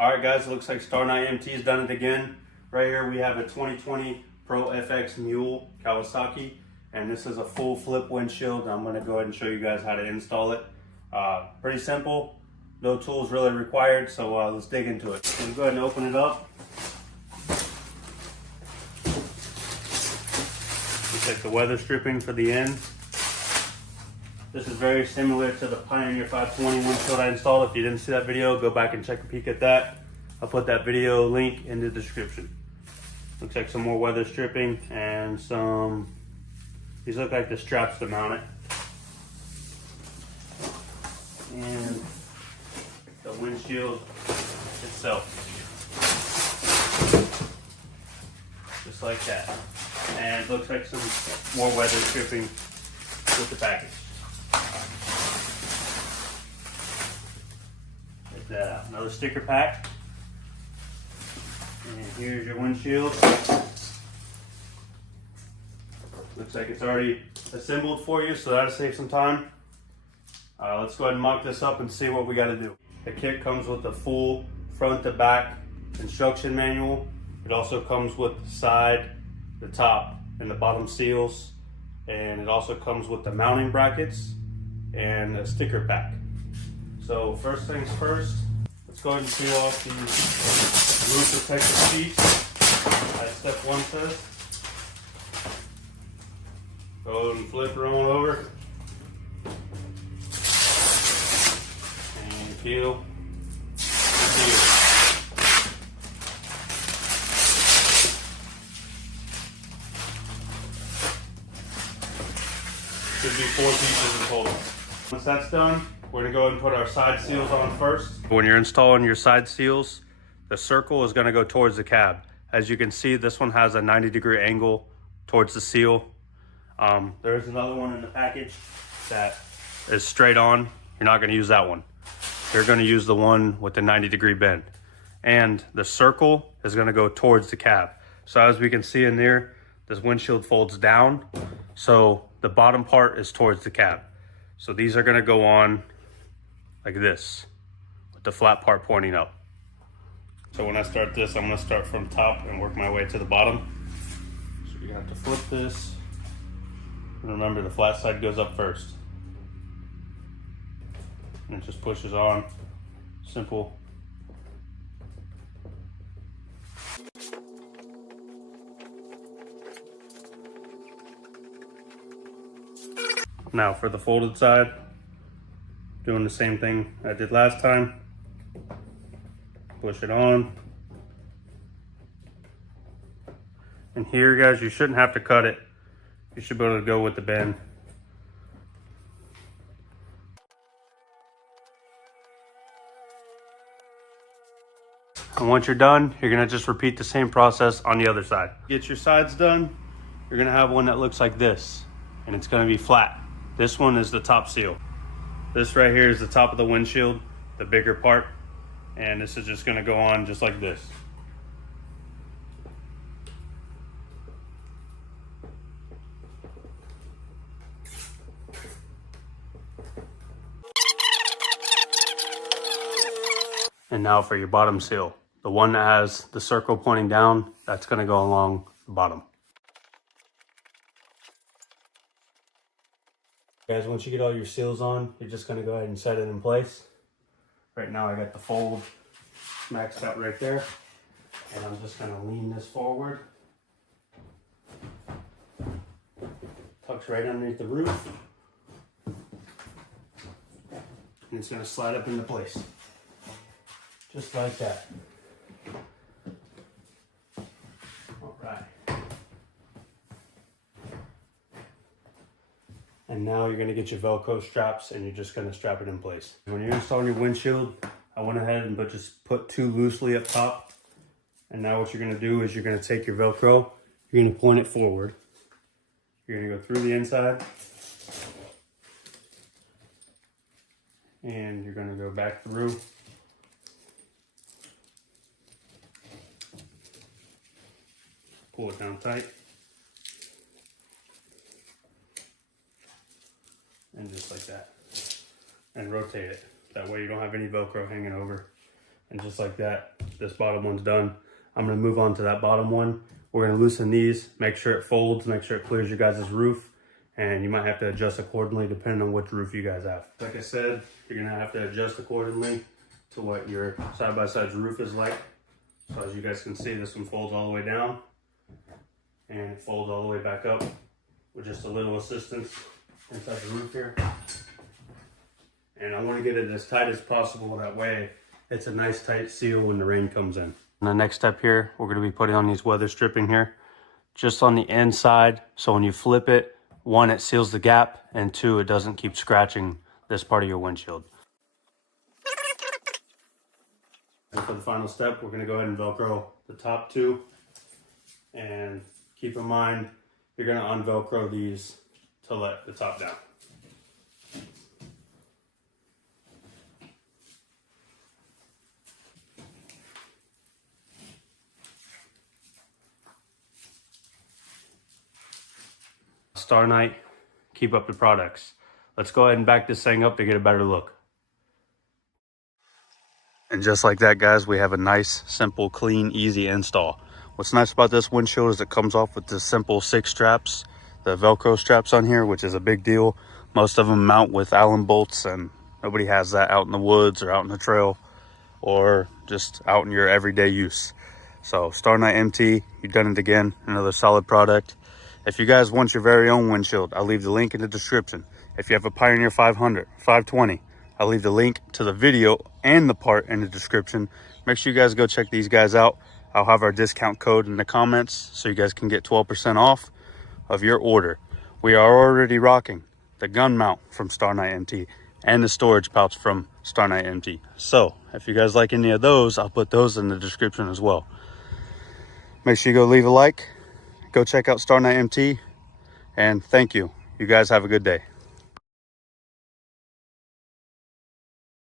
All right, guys, it looks like StarknightMT's done it again. Right here we have a 2020 Pro FX Mule Kawasaki, and this is a full flip windshield. I'm gonna go ahead and show you guys how to install it. Pretty simple, no tools really required, so let's dig into it. Let's go ahead and open it up. You take the weather stripping for the end. This is very similar to the Pioneer 520 windshield I installed. If you didn't see that video, go back and check a peek at that. I'll put that video link in the description. Looks like some more weather stripping and some, these look like the straps to mount it. And the windshield itself. Just like that. And it looks like some more weather stripping with the package. Take that out. Another sticker pack. And here's your windshield. Looks like it's already assembled for you, so that'll save some time. Let's go ahead and mock this up and see what we got to do. The kit comes with a full front to back instruction manual. It also comes with the side, the top, and the bottom seals. And it also comes with the mounting brackets and a sticker pack. So first things first, let's go ahead and peel off the roof protective sheets, as step one says. Go ahead and flip her on over. And peel. And peel. Should be 4 pieces in total. Once that's done, we're gonna go ahead and put our side seals on first. When you're installing your side seals, the circle is gonna go towards the cab. As you can see, this one has a 90-degree angle towards the seal. There's another one in the package that is straight on. You're not gonna use that one. You're gonna use the one with the 90-degree bend. And the circle is gonna go towards the cab. So as we can see in there, this windshield folds down. So the bottom part is towards the cab. So these are gonna go on like this, with the flat part pointing up. So when I start this, I'm gonna start from top and work my way to the bottom. So you have to flip this. And remember, the flat side goes up first. And it just pushes on, simple. Now for the folded side, doing the same thing I did last time. Push it on. And here, guys, you shouldn't have to cut it. You should be able to go with the bend. And once you're done, you're gonna just repeat the same process on the other side. Get your sides done, you're gonna have one that looks like this, and it's gonna be flat. This one is the top seal. This right here is the top of the windshield, the bigger part, and this is just gonna go on just like this. And now for your bottom seal. The one that has the circle pointing down, that's gonna go along the bottom. Guys, once you get all your seals on, you're just gonna go ahead and set it in place. Right now I got the fold maxed out right there. And I'm just gonna lean this forward. Tucks right underneath the roof. And it's gonna slide up into place. Just like that. All right. And now you're gonna get your Velcro straps and you're just gonna strap it in place. When you're installing your windshield, I went ahead and just put 2 loosely up top. And now what you're gonna do is you're gonna take your Velcro, you're gonna point it forward. You're gonna go through the inside. And you're gonna go back through. Pull it down tight. And just like that. And rotate it. That way you don't have any Velcro hanging over. And just like that, this bottom one's done. I'm gonna move on to that bottom one. We're gonna loosen these, make sure it folds, make sure it clears your guys' roof, and you might have to adjust accordingly depending on which roof you guys have. Like I said, you're gonna have to adjust accordingly to what your side-by-side's roof is like. So as you guys can see, this one folds all the way down and it folds all the way back up with just a little assistance inside the roof here. And I want to get it as tight as possible, that way it's a nice tight seal when the rain comes in. And the next step here, we're going to be putting on these weather stripping here, just on the inside. So when you flip it, one, it seals the gap, and two, it doesn't keep scratching this part of your windshield. And for the final step, we're going to go ahead and Velcro the top two. And keep in mind, you're going to unvelcro these to let the top down. Starknight, keep up the products. Let's go ahead and back this thing up to get a better look. And just like that, guys, we have a nice, simple, clean, easy install. What's nice about this windshield is it comes off with the simple 6 straps, the Velcro straps on here, which is a big deal. Most of them mount with Allen bolts, and nobody has that out in the woods or out in the trail or just out in your everyday use. So StarknightMT, you've done it again, another solid product. If you guys want your very own windshield, I'll leave the link in the description. If you have a Pioneer 500, 520, I'll leave the link to the video and the part in the description. Make sure you guys go check these guys out. I'll have our discount code in the comments so you guys can get 12% off of your order. We are already rocking the gun mount from StarknightMT and the storage pouch from StarknightMT. So if you guys like any of those, I'll put those in the description as well. Make sure you go leave a like. Go check out StarknightMT, and thank you. You guys have a good day.